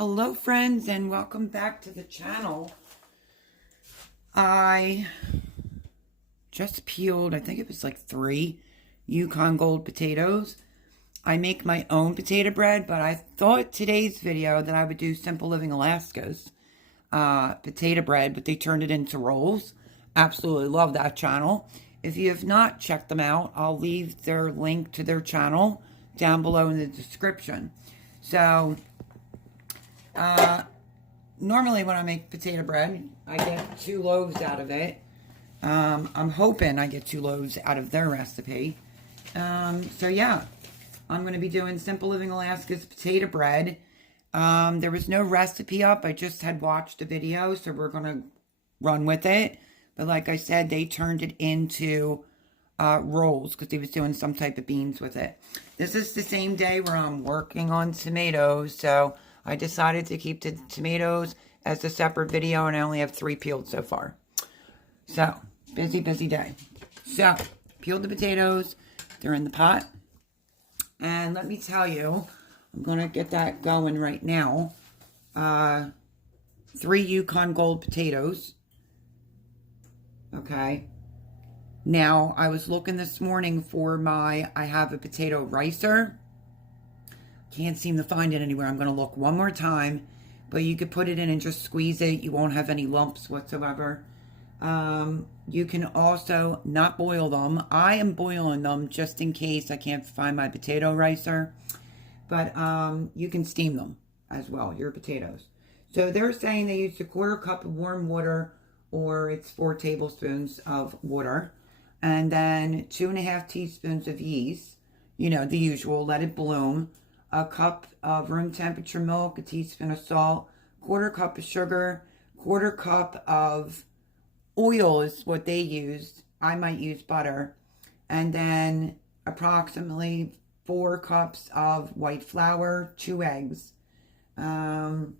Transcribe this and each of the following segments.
Hello friends, and welcome back to the channel. I just peeled, I think it was like 3 Yukon Gold potatoes. I make my own potato bread, but I thought today's video that I would do Simple Living Alaska's potato bread, but they turned it into rolls. Absolutely love that channel. If you have not checked them out, I'll leave their link to their channel down below in the description. So normally when I make potato bread, I get 2 loaves out of it. I'm hoping I get 2 loaves out of their recipe. So yeah, I'm going to be doing Simple Living Alaska's potato bread. There was no recipe up. I just had watched a video, so we're going to run with it. But like I said, they turned it into rolls because he was doing some type of beans with it. This is the same day where I'm working on tomatoes, so I decided to keep the tomatoes as a separate video, and I only have 3 peeled so far. So, busy day. So, peeled the potatoes. They're in the pot. And let me tell you, I'm going to get that going right now. 3 Yukon Gold potatoes. Okay. Now, I was looking this morning for I have a potato ricer. Can't seem to find it anywhere. I'm going to look one more time. But you could put it in and just squeeze it. You won't have any lumps whatsoever. You can also not boil them. I am boiling them just in case I can't find my potato ricer. But you can steam them as well, your potatoes. So they're saying they use a 1/4 cup of warm water, or it's 4 tablespoons of water. And then 2½ teaspoons of yeast. You know, the usual, let it bloom. A cup of room temperature milk, a teaspoon of salt, 1/4 cup of sugar, 1/4 cup of oil is what they used. I might use butter. And then approximately 4 cups of white flour, 2 eggs. And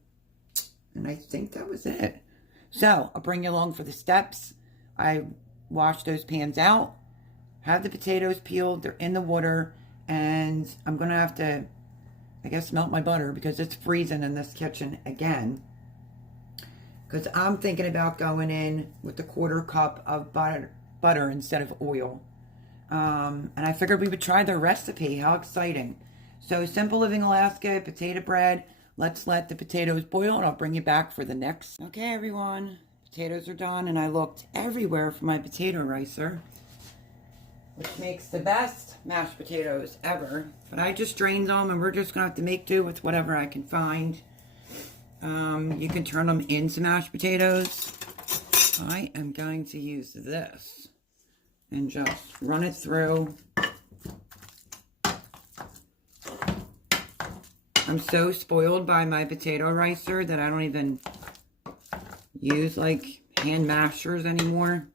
I think that was it. So, I'll bring you along for the steps. I washed those pans out, have the potatoes peeled, they're in the water, and I'm going to have to, I guess, melt my butter because it's freezing in this kitchen again. Because I'm thinking about going in with a 1/4 cup of butter instead of oil. And I figured we would try their recipe. How exciting. So, Simple Living Alaska, potato bread. Let's let the potatoes boil, and I'll bring you back for the next. Okay, everyone. Potatoes are done, and I looked everywhere for my potato ricer, which makes the best mashed potatoes ever. But I just drained them, and we're just going to have to make do with whatever I can find. You can turn them into mashed potatoes. I am going to use this and just run it through. I'm so spoiled by my potato ricer that I don't even use like hand mashers anymore.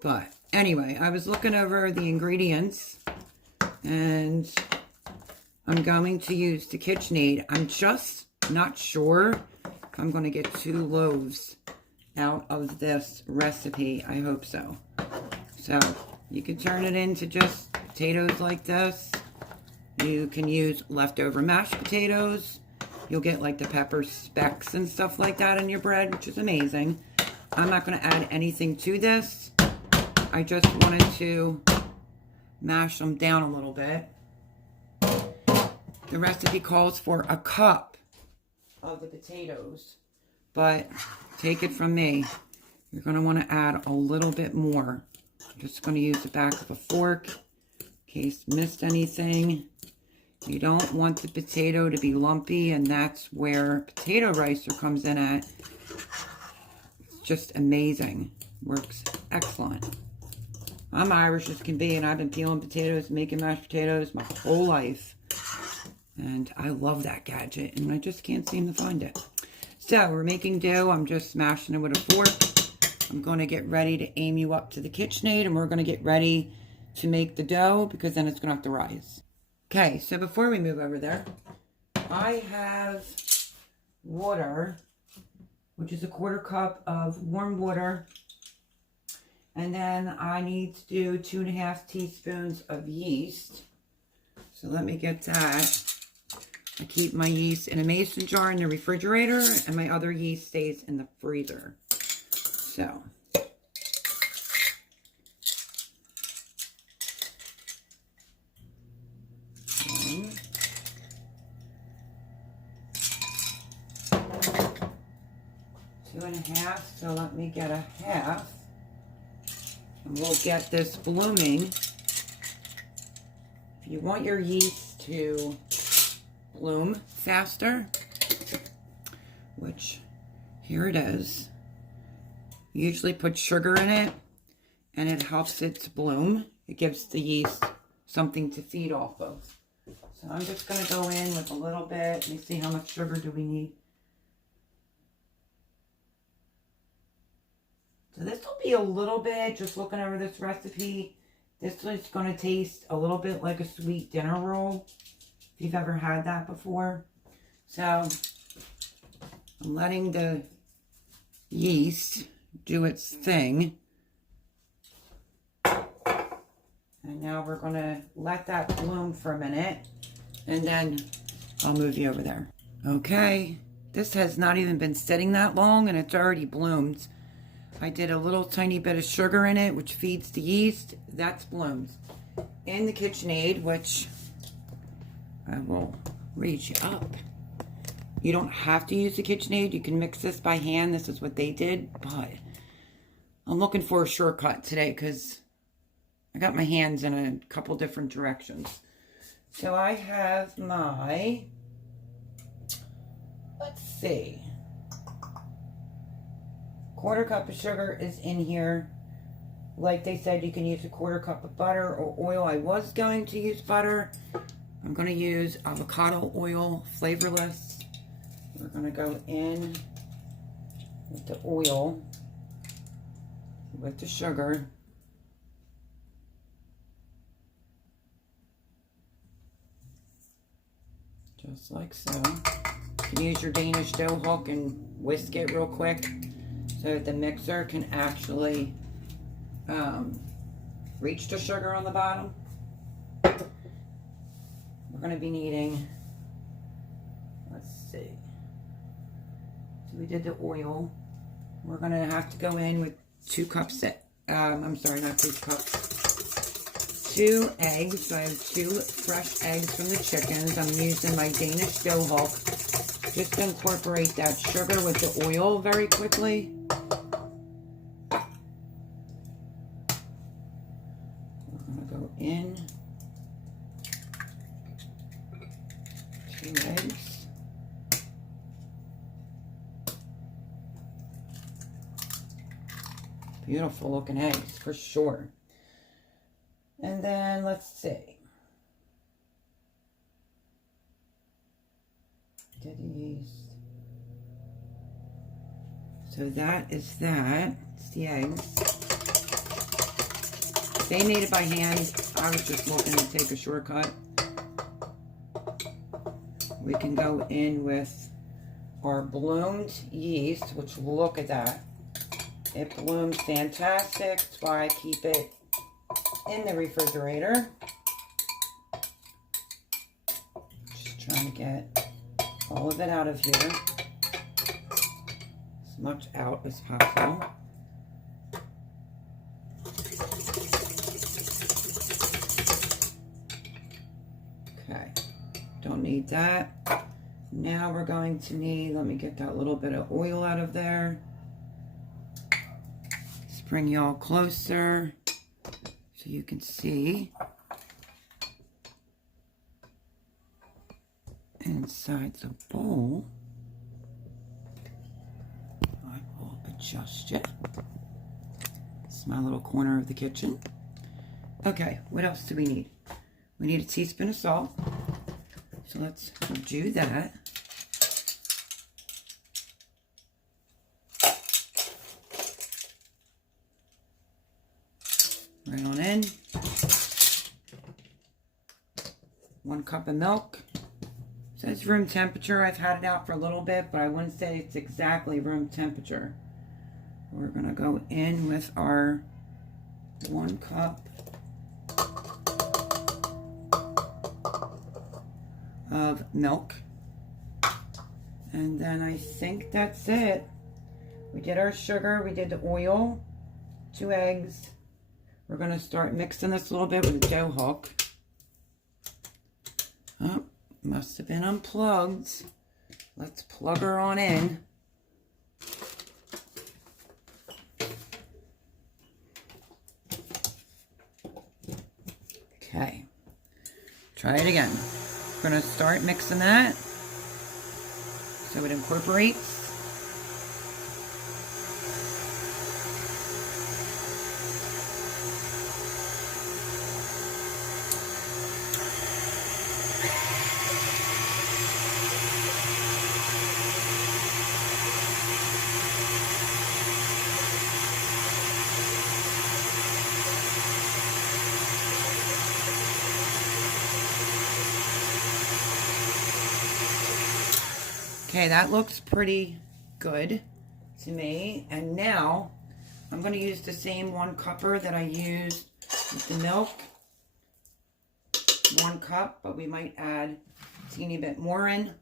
But anyway, I was looking over the ingredients, and I'm going to use the KitchenAid. I'm just not sure if I'm going to get 2 loaves out of this recipe. I hope so. So, you can turn it into just potatoes like this. You can use leftover mashed potatoes. You'll get like the pepper specks and stuff like that in your bread, which is amazing. I'm not going to add anything to this. I just wanted to mash them down a little bit. The recipe calls for a cup of the potatoes, but take it from me, you're going to want to add a little bit more. I'm just going to use the back of a fork in case missed anything. You don't want the potato to be lumpy, and that's where potato ricer comes in at. It's just amazing. Works excellent. I'm Irish as can be, and I've been peeling potatoes, making mashed potatoes my whole life. And I love that gadget, and I just can't seem to find it. So, we're making dough. I'm just smashing it with a fork. I'm going to get ready to aim you up to the KitchenAid, and we're going to get ready to make the dough, because then it's going to have to rise. Okay, so before we move over there, I have water, which is a 1/4 cup of warm water. And then I need to do 2½ teaspoons of yeast. So let me get that. I keep my yeast in a mason jar in the refrigerator, and my other yeast stays in the freezer. So, 2.5, so let me get a half. And we'll get this blooming. If you want your yeast to bloom faster, which here it is, you usually put sugar in it and it helps it to bloom. It gives the yeast something to feed off of. So I'm just going to go in with a little bit. Let me see, how much sugar do we need? So this will be a little bit, just looking over this recipe, this is going to taste a little bit like a sweet dinner roll, if you've ever had that before. So I'm letting the yeast do its thing. And now we're going to let that bloom for a minute, and then I'll move you over there. Okay, this has not even been sitting that long and it's already bloomed. I did a little tiny bit of sugar in it, which feeds the yeast. That's bloomed. In the KitchenAid, which I will reach you up. You don't have to use the KitchenAid. You can mix this by hand. This is what they did. But I'm looking for a shortcut today because I got my hands in a couple different directions. So I have my, let's see, 1/4 cup of sugar is in here. Like they said, you can use a 1/4 cup of butter or oil. I was going to use butter. I'm going to use avocado oil, flavorless. We're going to go in with the oil, with the sugar. Just like so. You can use your Danish dough hook and whisk it real quick so that the mixer can actually reach the sugar on the bottom. We're going to be needing, let's see. So we did the oil. We're going to have to go in with 2 cups, I'm sorry, not 2 cups. 2 eggs. So I have 2 fresh eggs from the chickens. I'm using my Danish dough hook just to incorporate that sugar with the oil very quickly. We're going to go in 2 eggs. Beautiful looking eggs for sure. And then let's see. Get the yeast. So that is that. It's the eggs. They made it by hand. I was just looking to take a shortcut. We can go in with our bloomed yeast, which look at that. It blooms fantastic. That's why I keep it in the refrigerator. Just trying to get all of it out of here. As much out as possible. Okay, don't need that. Now we're going to need, let me get that little bit of oil out of there. Just bring y'all closer so you can see inside the bowl. I will adjust it. It's my little corner of the kitchen. Okay, what else do we need? We need a teaspoon of salt. So let's do that. Right on in. 1 cup of milk. It says room temperature. I've had it out for a little bit, but I wouldn't say it's exactly room temperature. We're going to go in with our 1 cup of milk. And then I think that's it. We did our sugar, we did the oil, 2 eggs. We're gonna start mixing this a little bit with a dough hook. Oh, must have been unplugged. Let's plug her on in. Okay, try it again. We're gonna start mixing that so it incorporates. Okay, that looks pretty good to me. And now I'm going to use the same 1 cupper that I used with the milk. 1 cup, but we might add a teeny bit more in.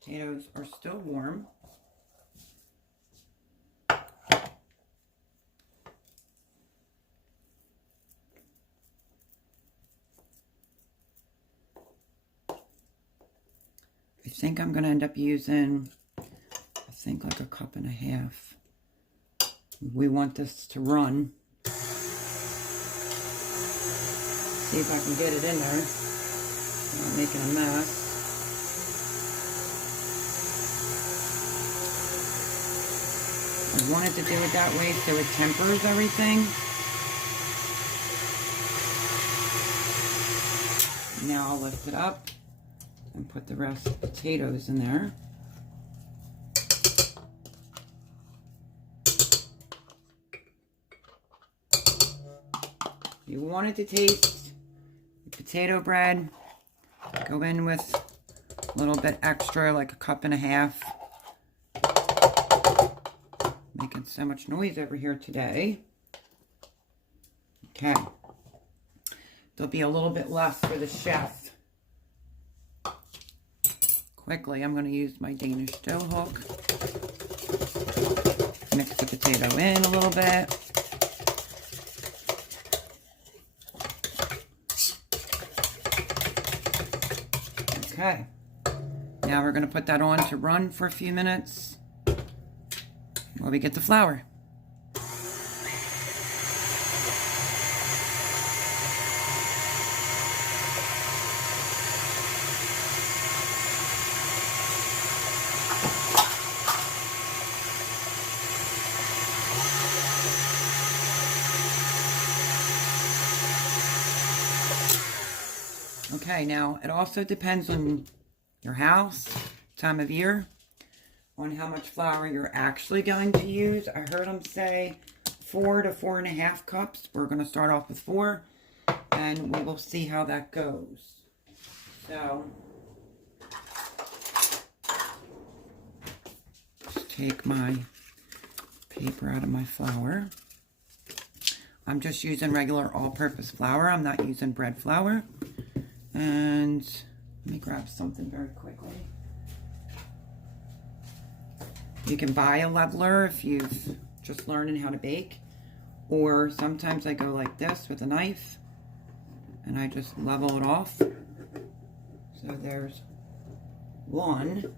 Potatoes are still warm. I think I'm going to end up using, I think, like 1.5 cups. We want this to run. See if I can get it in there without making a mess. I wanted to do it that way so it tempers everything. Now I'll lift it up and put the rest of the potatoes in there. You want it to taste the potato bread, go in with a little bit extra, like 1.5 cups. Making so much noise over here today. Okay. There'll be a little bit less for the chef. Quickly, I'm going to use my Danish dough hook. Mix the potato in a little bit. Okay. Now we're going to put that on to run for a few minutes while we get the flour. Okay, now it also depends on your house, time of year, on how much flour you're actually going to use. I heard them say 4 to 4.5 cups. We're going to start off with 4, and we will see how that goes. So, just take my paper out of my flour. I'm just using regular all-purpose flour. I'm not using bread flour. And let me grab something very quickly. You can buy a leveler if you've just learning how to bake. Or sometimes I go like this with a knife. And I just level it off. So there's 1.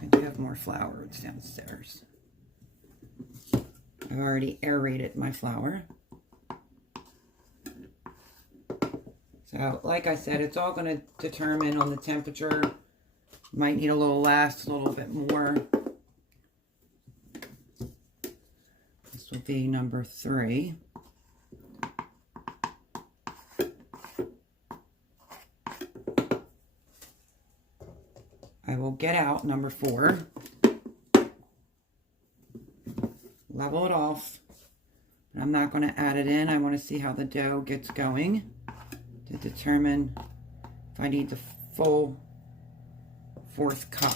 I do have more flour. It's downstairs. I've already aerated my flour. So, like I said, it's all going to determine on the temperature. Might need a little less, a little bit more. This will be number 3. I will get out number 4. Level it off. But I'm not going to add it in. I want to see how the dough gets going to determine if I need the full 4th cup.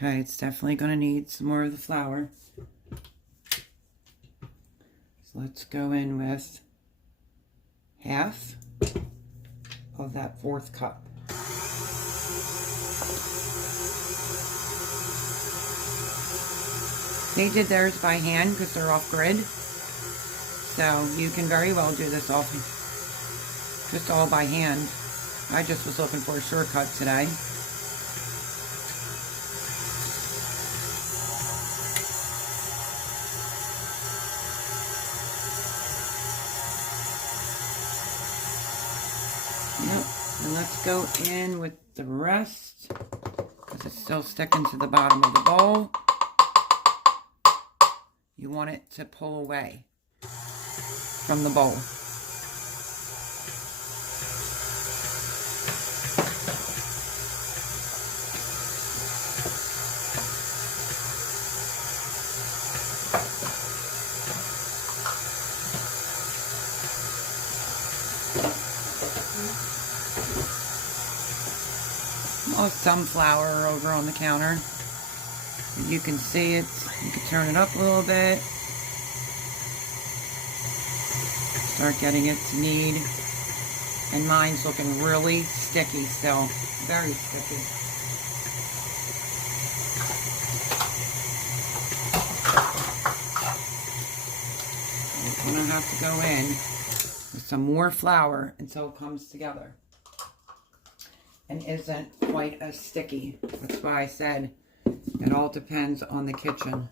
Okay, it's definitely going to need some more of the flour. So let's go in with half of that 1/4 cup. They did theirs by hand because they're off grid. So you can very well do this just all by hand. I just was looking for a shortcut today. Yep, and let's go in with the rest because it's still sticking to the bottom of the bowl. You want it to pull away from the bowl. Oh, some flour over on the counter. You can see it. You can turn it up a little bit. Start getting it to knead. And mine's looking really sticky still. Very sticky. We're going to have to go in with some more flour until it comes together and isn't quite as sticky. That's why I said it all depends on the kitchen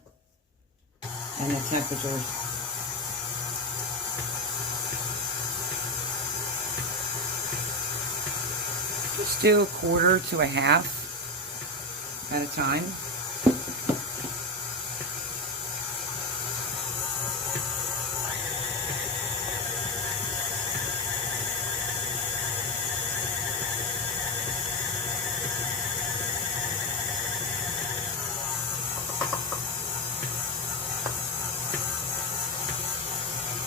and the temperatures. Just do 1/4 to 1/2 at a time.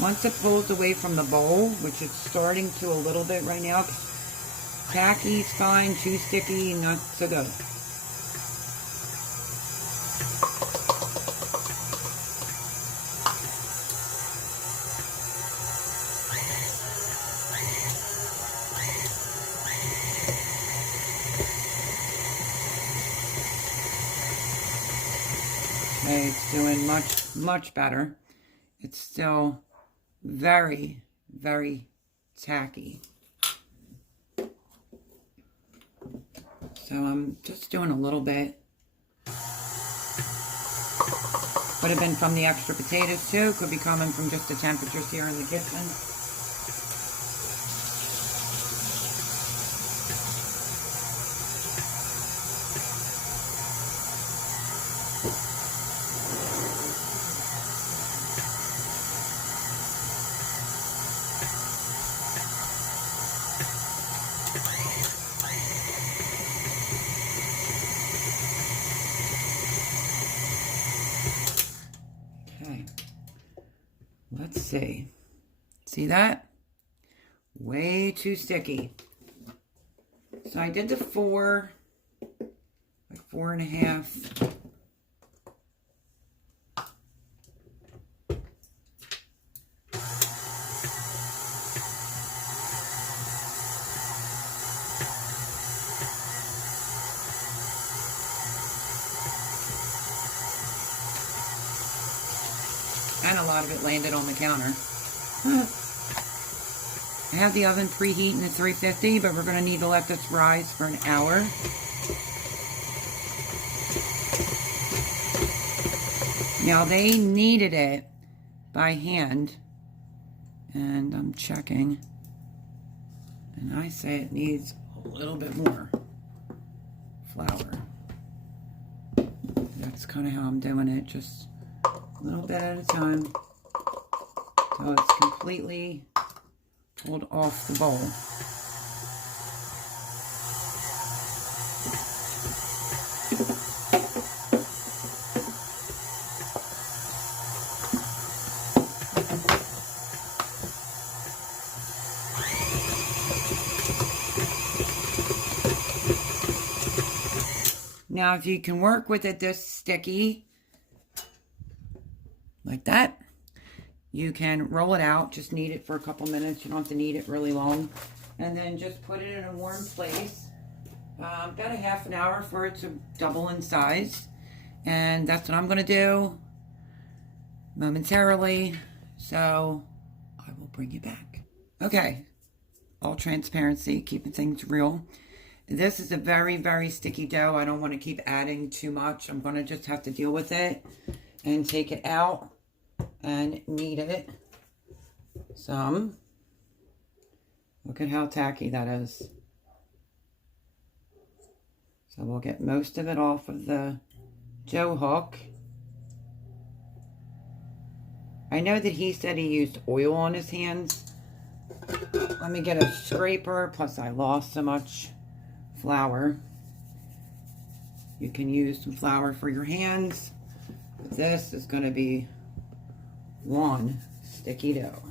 Once it pulls away from the bowl, which it's starting to a little bit right now, tacky is fine, too sticky, not so good. Okay, it's doing much better. It's still very, very tacky. So I'm just doing a little bit. Could have been from the extra potatoes too. Could be coming from just the temperatures here in the kitchen. Let's see. See that? Way too sticky. So I did the 4, like 4 1/2. And a lot of it landed on the counter. I have the oven preheating at 350, but we're going to need to let this rise for an hour. Now they kneaded it by hand, and I'm checking, and I say it needs a little bit more flour. That's kind of how I'm doing it, just a little bit at a time, so it's completely pulled off the bowl. Now, if you can work with it this sticky, like that, you can roll it out. Just knead it for a couple minutes. You don't have to knead it really long. And then just put it in a warm place. About a half an hour for it to double in size. And that's what I'm going to do momentarily. So I will bring you back. Okay. All transparency, keeping things real. This is a very, very sticky dough. I don't want to keep adding too much. I'm going to just have to deal with it and take it out and knead it some. Look at how tacky that is. So we'll get most of it off of the dough hook. I know that he said he used oil on his hands. Let me get a scraper, plus I lost so much flour. You can use some flour for your hands. But this is going to be one sticky dough.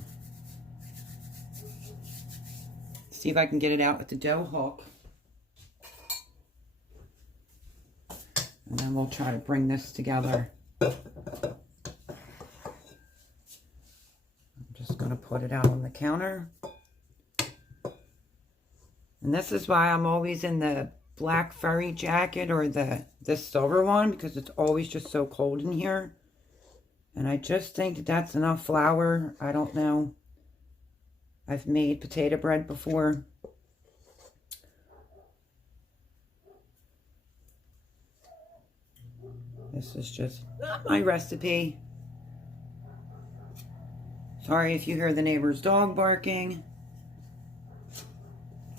See if I can get it out with the dough hook. And then we'll try to bring this together. I'm just going to put it out on the counter. And this is why I'm always in the black furry jacket or this silver one, because it's always just so cold in here. And I just think that that's enough flour. I don't know. I've made potato bread before. This is just not my recipe. Sorry if you hear the neighbor's dog barking.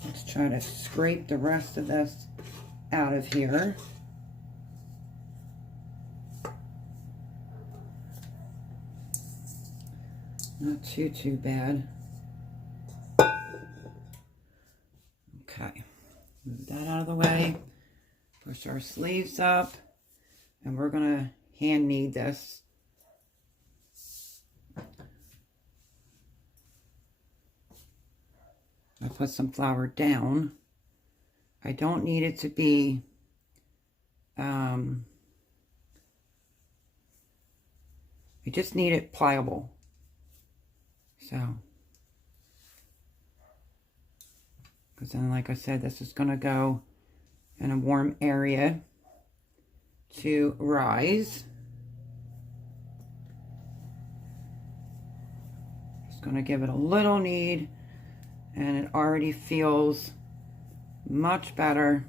Let's try to scrape the rest of this out of here. Not too bad. Okay, move that out of the way. Push our sleeves up, and we're gonna hand knead this. I put some flour down. I don't need it to be I just need it pliable. So, because then, like I said, this is going to go in a warm area to rise. Just going to give it a little knead, and it already feels much better.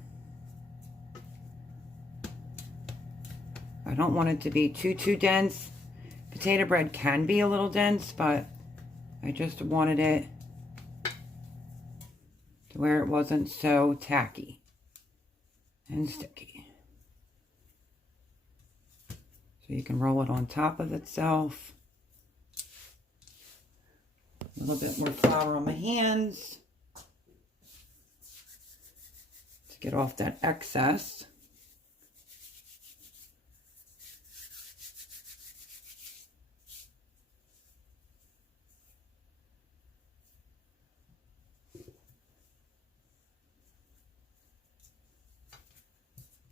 I don't want it to be too dense. Potato bread can be a little dense, but I just wanted it to where it wasn't so tacky and sticky. So you can roll it on top of itself. A little bit more flour on my hands to get off that excess.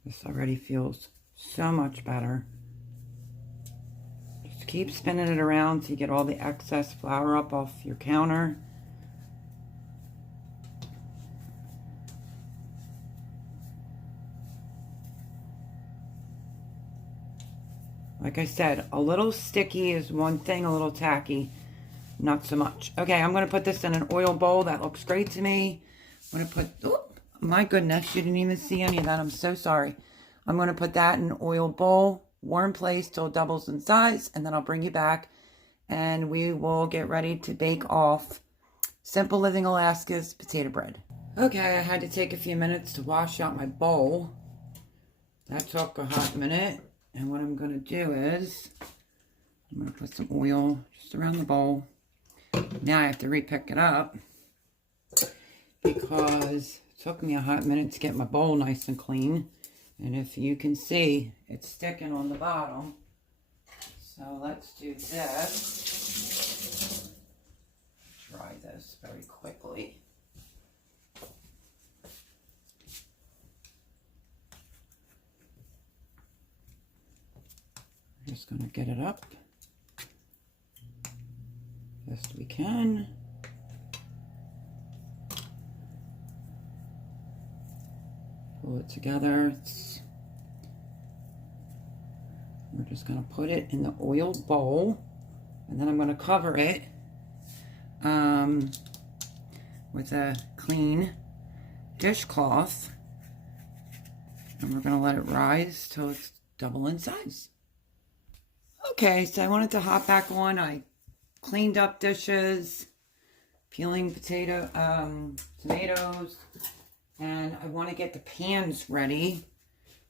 This already feels so much better. Just keep spinning it around so you get all the excess flour up off your counter. Like I said, a little sticky is one thing, a little tacky, not so much. Okay, I'm going to put this in an oil bowl. That looks great to me. I'm going to put, oh, my goodness, you didn't even see any of that. I'm so sorry. I'm going to put that in an oil bowl, warm place till it doubles in size, and then I'll bring you back and we will get ready to bake off Simple Living Alaska's potato bread. Okay, I had to take a few minutes to wash out my bowl. That took a hot minute. And what I'm going to do is, I'm going to put some oil just around the bowl. Now I have to re-pick it up because it took me a hot minute to get my bowl nice and clean. And if you can see, it's sticking on the bottom. So let's do this. Try this very quickly. just going to get it up best we can. Pull it together. We're just going to put it in the oil bowl, and then I'm going to cover it with a clean dishcloth, and we're going to let it rise till it's double in size. Okay, so I wanted to hop back on. I cleaned up dishes, peeling tomatoes, and I want to get the pans ready.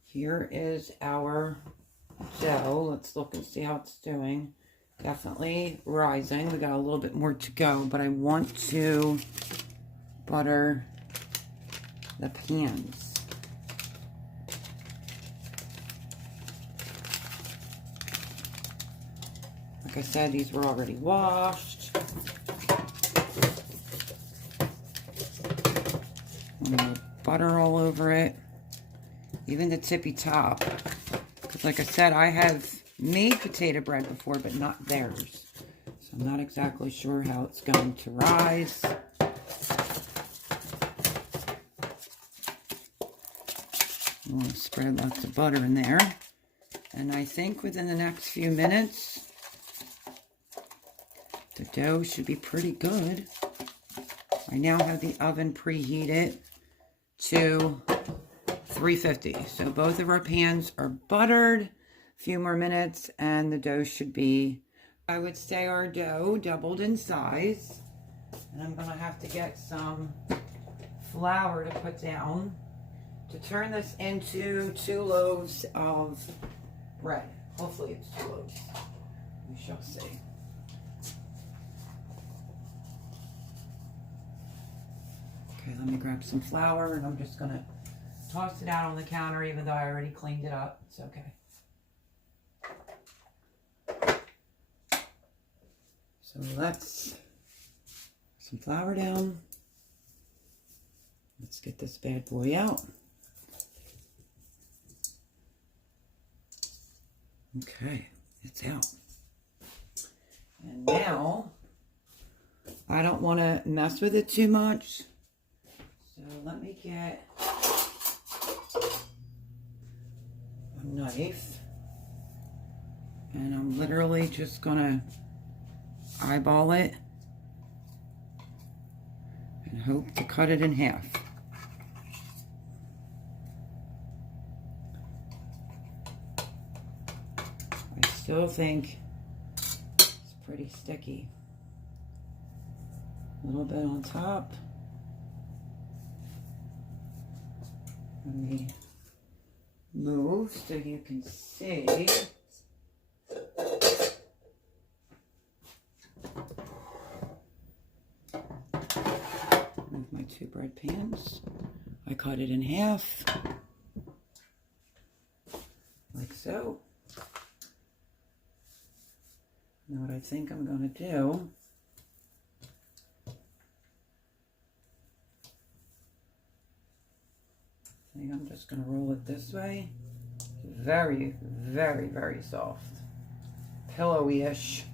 Here is our dough. Let's look and see how it's doing. Definitely rising. We got a little bit more to go, but I want to butter the pans. Like I said, these were already washed. A little butter all over it. Even the tippy top. Because like I said, I have made potato bread before, but not theirs. So I'm not exactly sure how it's going to rise. I want to spread lots of butter in there. And I think within the next few minutes, the dough should be pretty good. I now have the oven preheated to 350. So both of our pans are buttered. A few more minutes and the dough should be, I would say our dough doubled in size. And I'm going to have to get some flour to put down to turn this into 2 loaves of bread. Hopefully it's 2 loaves. We shall see. Okay, let me grab some flour, and I'm just going to toss it out on the counter, even though I already cleaned it up. It's okay. So let's put some flour down. Let's get this bad boy out. Okay, it's out. And now, I don't want to mess with it too much. So let me get a knife, and I'm literally just gonna eyeball it and hope to cut it in half. I still think it's pretty sticky. A little bit on top. Let me move so you can see. Move my 2 bread pans. I cut it in half, like so. Now what I think I'm going to do, I'm just going to roll it this way. Very, very, very soft. Pillowy-ish.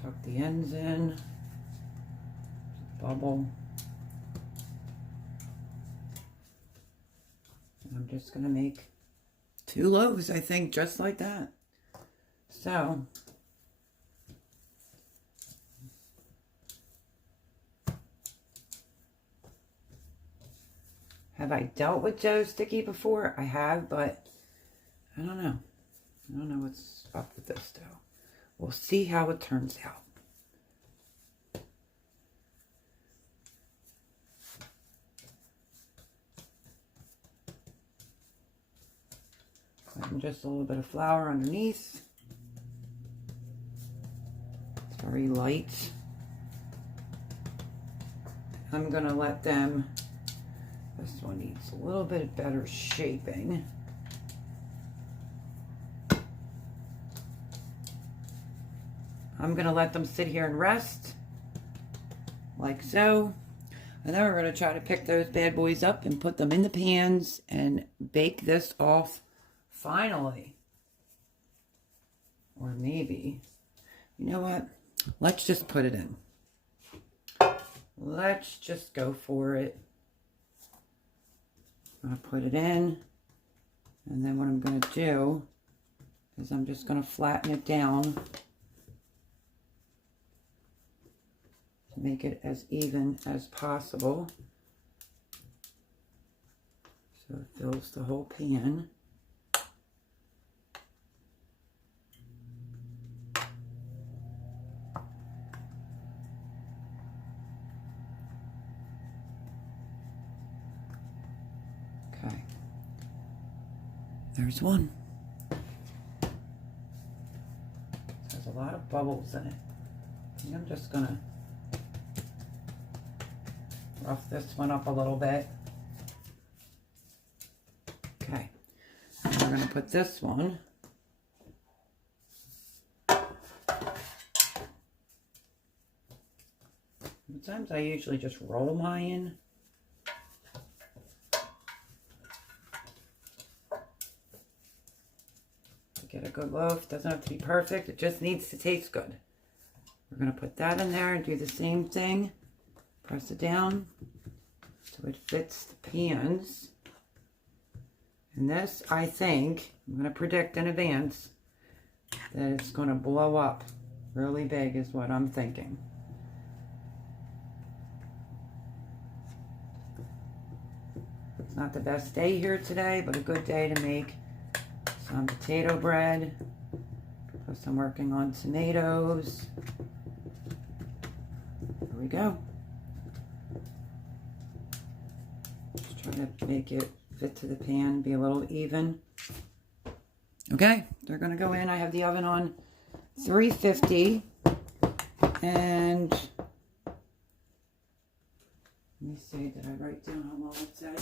Tuck the ends in. Bubble. I'm just going to make 2 loaves, I think, just like that. So, have I dealt with dough sticky before? I have, but I don't know. I don't know what's up with this dough. We'll see how it turns out. And just a little bit of flour underneath. It's very light. I'm going to let them, this one needs a little bit better shaping. I'm going to let them sit here and rest, like so. And then we're going to try to pick those bad boys up and put them in the pans and bake this off finally. Or maybe, you know what? Let's just put it in. Let's just go for it. I'm going to put it in. And then what I'm going to do is I'm just going to flatten it down to make it as even as possible. So it fills the whole pan. Okay. There's one. There's a lot of bubbles in it. And I'm just going to rough this one up a little bit. Okay. And we're going to put this one sometimes I usually just roll mine. Get a good loaf. Doesn't have to be perfect. It just needs to taste good. We're going to put that in there and do the same thing. Press it down so it fits the pans. And this, I think, I'm going to predict in advance that it's going to blow up really big is what I'm thinking. It's not the best day here today, but a good day to make some potato bread. Plus I'm working on tomatoes. Here we go. Just trying to make it fit to the pan, be a little even. Okay, they're gonna go in. I have the oven on 350. And let me see, did I write down how long it said?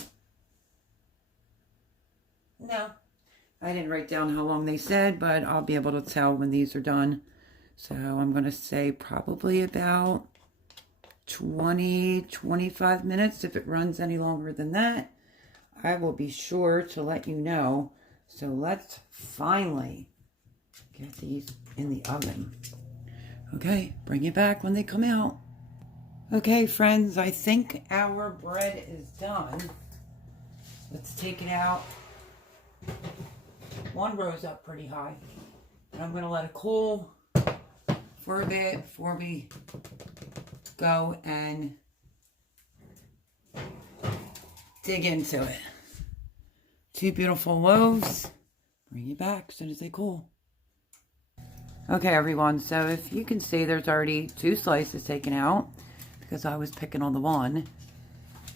No. I didn't write down how long they said, but I'll be able to tell when these are done. So I'm going to say probably about 20-25 minutes. If it runs any longer than that, I will be sure to let you know. So let's finally get these in the oven. Okay, bring it back when they come out. Okay, friends, I think our bread is done. Let's take it out. One rose up pretty high. And I'm going to let it cool for a bit before we go and dig into it. Two beautiful loaves. Bring it back as soon as they cool. Okay, everyone. So if you can see, there's already 2 slices taken out because I was picking on the one.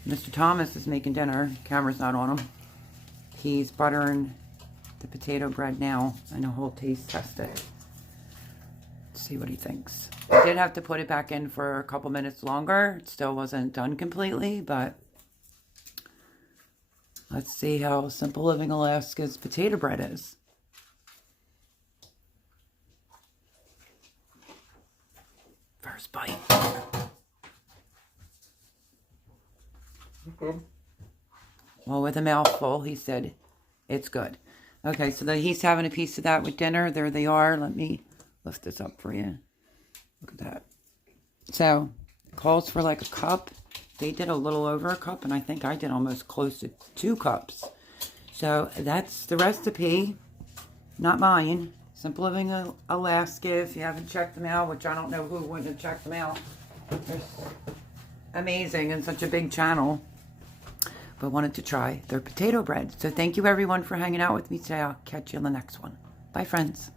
Mr. Thomas is making dinner. Camera's not on him. He's buttering the potato bread now, and he'll taste test it. See what he thinks. I did have to put it back in for a couple minutes longer. It still wasn't done completely, but let's see how Simple Living Alaska's potato bread is. First bite. Okay. Well, with a mouthful, he said it's good. Okay, so he's having a piece of that with dinner. There they are. Let me lift this up for you. Look at that. So, it calls for like a cup. They did a little over a cup, and I think I did almost close to 2 cups. So, that's the recipe. Not mine. Simple Living Alaska. If you haven't checked them out, which I don't know who wouldn't have checked them out. They're amazing and such a big channel. But wanted to try their potato bread. So thank you everyone for hanging out with me today. I'll catch you on the next one. Bye, friends.